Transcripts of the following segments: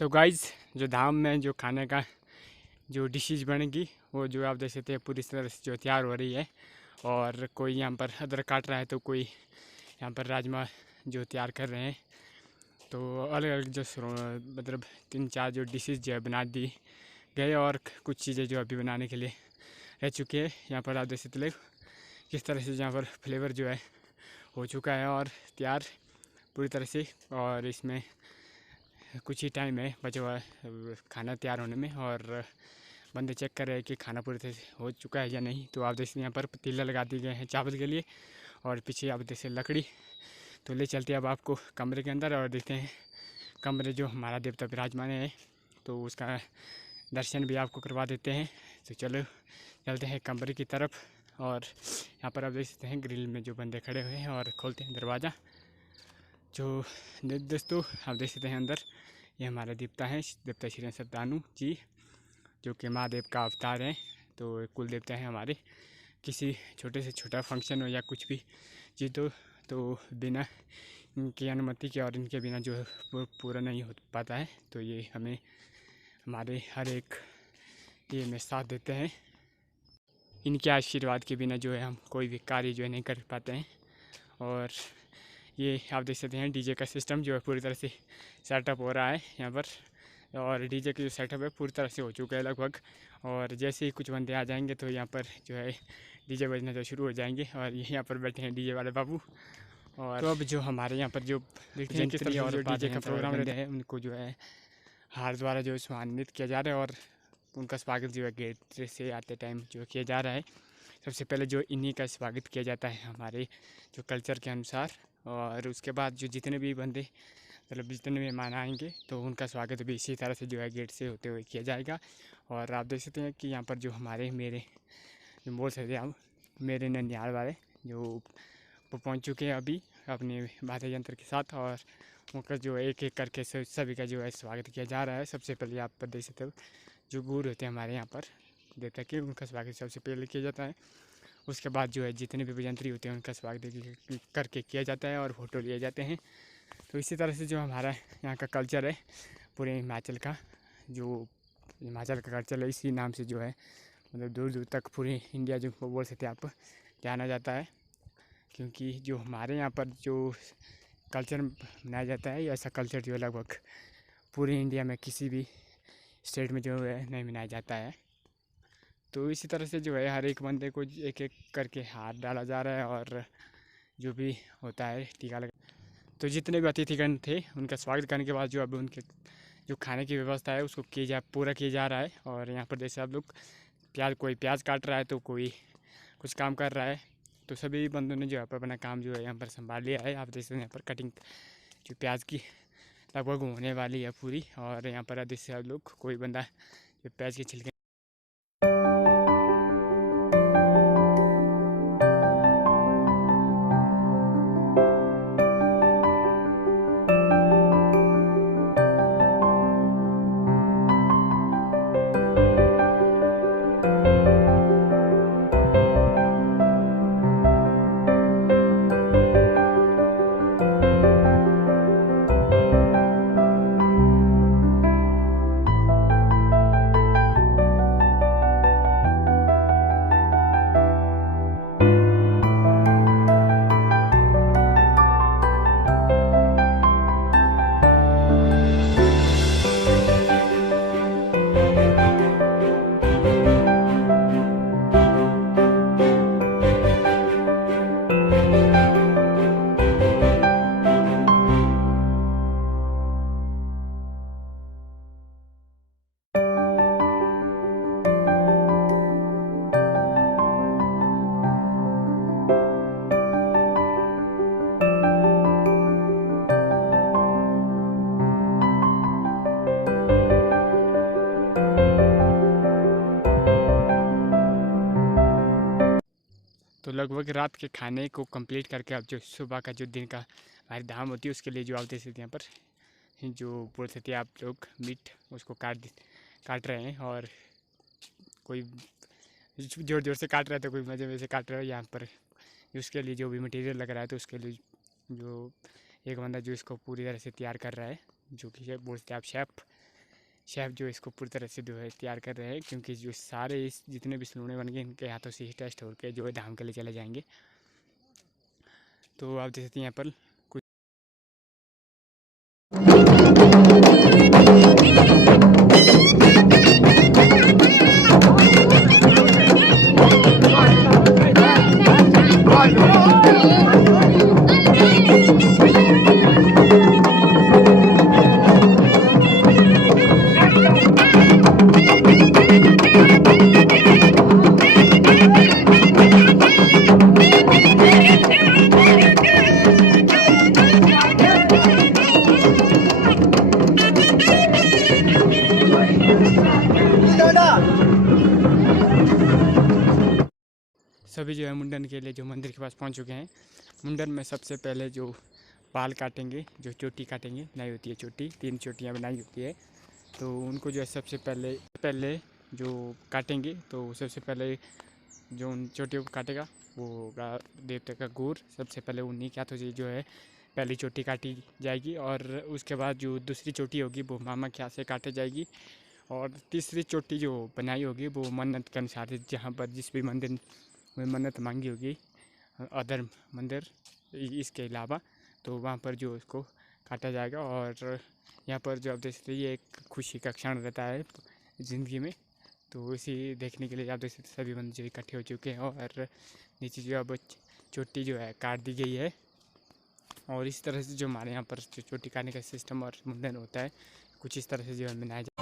तो गाइस, जो धाम में जो खाने का जो डिशेज बनेगी वो जो आप देख सकते हैं पूरी तरह से जो तैयार हो रही है। और कोई यहाँ पर अदरक काट रहा है तो कोई यहाँ पर राजमा जो तैयार कर रहे हैं। तो अलग अलग जो मतलब 3-4 जो डिशेज जो है बना दी गए और कुछ चीज़ें जो अभी बनाने के लिए रह चुकी है। यहाँ पर आप देख सकते हैं किस तरह से यहाँ पर फ्लेवर जो है हो चुका है और तैयार पूरी तरह से। और इसमें कुछ ही टाइम है बचा हुआ है खाना तैयार होने में। और बंदे चेक कर रहे हैं कि खाना पूरी तरह से हो चुका है या नहीं। तो आप देखते हैं यहाँ पर पतीला लगा दिए गए हैं चावल के लिए और पीछे आप देखते हैं लकड़ी। तो ले चलते हैं अब आपको कमरे के अंदर और देखते हैं कमरे जो हमारा देवता विराजमान है तो उसका दर्शन भी आपको करवा देते हैं। तो चलो चलते हैं कमरे की तरफ। और यहाँ पर आप देख सकते हैं ग्रिल में जो बंदे खड़े हुए हैं और खोलते हैं दरवाज़ा। जो दोस्तों आप देख सकते हैं अंदर ये हमारा देवता है, देवता श्री सत्तानु जी, जो कि महादेव का अवतार है। तो कुल देवता है हमारे। किसी छोटे से छोटा फंक्शन हो या कुछ भी चीज़ हो तो बिना इनकी अनुमति के और इनके बिना जो है पूरा नहीं हो पाता है। तो ये हमें हमारे हर एक ये में साथ देते हैं। इनके आशीर्वाद के बिना जो है हम कोई भी कार्य जो है नहीं कर पाते हैं। और ये आप देख सकते हैं डीजे का सिस्टम जो है पूरी तरह से सेटअप हो रहा है यहाँ पर। और डीजे का जो सेटअप है पूरी तरह से हो चुका है लगभग। और जैसे ही कुछ बंदे आ जाएंगे तो यहाँ पर जो है डीजे बजना जो शुरू हो जाएंगे। और ये यहाँ पर बैठे हैं डीजे वाले बाबू। और तो अब जो हमारे यहाँ पर जो जंत्री और जो डीजे का प्रोग्राम रहता है उनको जो है हार द्वारा जो सम्मानित किया जा रहा है। और उनका स्वागत जो है गेट से आते टाइम जो किया जा रहा है। सबसे पहले जो इन्हीं का स्वागत किया जाता है हमारे जो कल्चर के अनुसार। और उसके बाद जो जितने भी बंदे मतलब जितने मेहमान आएंगे तो उनका स्वागत भी इसी तरह से जो है गेट से होते हुए किया जाएगा। और आप देख सकते हैं कि यहाँ पर जो हमारे मेरे जो बोल सकते हैं हम मेरे ननिहाल वाले जो वो पहुँच चुके हैं अभी अपने वाद्य यंत्र के साथ। और उनका जो एक एक करके सभी का जो है स्वागत किया जा रहा है। सबसे पहले आप पर देख सकते हो जो गुरु होते हैं हमारे यहाँ पर देवता के, उनका स्वागत सबसे पहले किया जाता है। उसके बाद जो है जितने भी यंत्री होते हैं उनका स्वागत करके किया जाता है और फोटो लिए जाते हैं। तो इसी तरह से जो हमारा यहाँ का कल्चर है पूरे हिमाचल का, जो हिमाचल का कल्चर है इसी नाम से जो है मतलब दूर दूर तक पूरे इंडिया जो बोल सकते हैं आप जाना जाता है। क्योंकि जो हमारे यहाँ पर जो कल्चर मनाया जाता है ऐसा कल्चर जो है लगभग पूरे इंडिया में किसी भी स्टेट में जो है नहीं मनाया जाता है। तो इसी तरह से जो है हर एक बंदे को एक एक करके हाथ डाला जा रहा है और जो भी होता है टीका लगा। तो जितने भी अतिथिगण थे उनका स्वागत करने के बाद जो अब उनके जो खाने की व्यवस्था है उसको पूरा किया जा रहा है। और यहाँ पर जैसे आप लोग कोई प्याज काट रहा है तो कोई कुछ काम कर रहा है। तो सभी बंदों ने जो है अपना काम जो है यहाँ पर संभाल लिया है। आप जैसे यहाँ पर कटिंग जो प्याज की लगभग होने वाली है पूरी। और यहाँ पर जैसे आप लोग कोई बंदा जो प्याज के छिलके तो लगभग रात के खाने को कंप्लीट करके अब जो सुबह का जो दिन का हमारी धाम होती है उसके लिए जो आप देख सकते हैं यहाँ पर जो बोल सकते हैं आप लोग मीट उसको काट रहे हैं। और कोई जोर जोर से काट रहा है तो कोई मज़े में से काट रहा है। यहाँ पर उसके लिए जो भी मटेरियल लग रहा है तो उसके लिए जो एक बंदा जो इसको पूरी तरह से तैयार कर रहा है जो कि बोलते हैं आप शेफ़। शेफ़ जो इसको पूरी तरह से जो है तैयार कर रहे हैं, क्योंकि जो सारे इस जितने भी सलूने बन गए इनके हाथों से ही टेस्ट होकर जो है धाम के लिए चले जाएंगे। तो आप देख सकते हैं यहाँ पर कुछ सभी जो है मुंडन के लिए जो मंदिर के पास पहुंच चुके हैं। मुंडन में सबसे पहले जो बाल काटेंगे, जो चोटी काटेंगे, बनाई होती है चोटी, 3 चोटियाँ बनाई होती है, तो उनको जो है सबसे पहले जो काटेंगे, तो सबसे पहले जो उन चोटियों को काटेगा वो होगा देवता का गुर। सबसे पहले उन्हीं के हाथों से जो है पहली चोटी काटी जाएगी, और उसके बाद जो दूसरी चोटी होगी वो मामा के हाथ से काटी जाएगी, और तीसरी चोटी जो बनाई होगी वो मन्नत के अनुसार, जहाँ पर जिस भी मंदिर में मन्नत मांगी होगी अदर मंदिर इसके अलावा, तो वहाँ पर जो उसको काटा जाएगा। और यहाँ पर जो आप देख सकते हैं ये एक खुशी का क्षण रहता है ज़िंदगी में, तो इसी देखने के लिए आप देख सकते सभी बंदे जो इकट्ठे हो चुके हैं, और नीचे जो अब चोटी जो है काट दी गई है। और इस तरह से जो हमारे यहाँ पर जो चोटी काटने का सिस्टम और मुंडन होता है, कुछ इस तरह से जो है मनाया जाता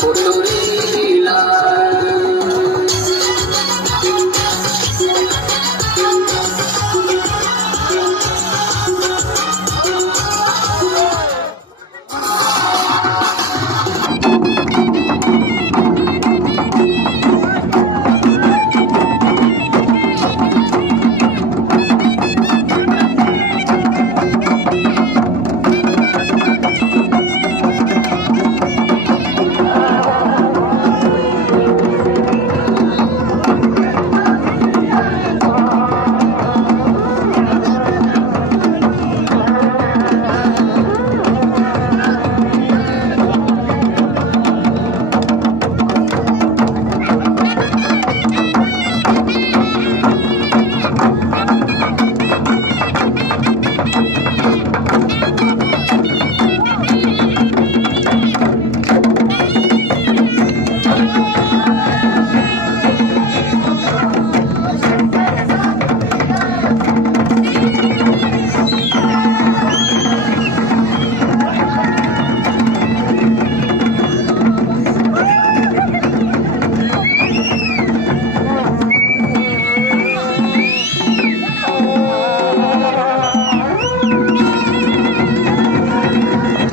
Foto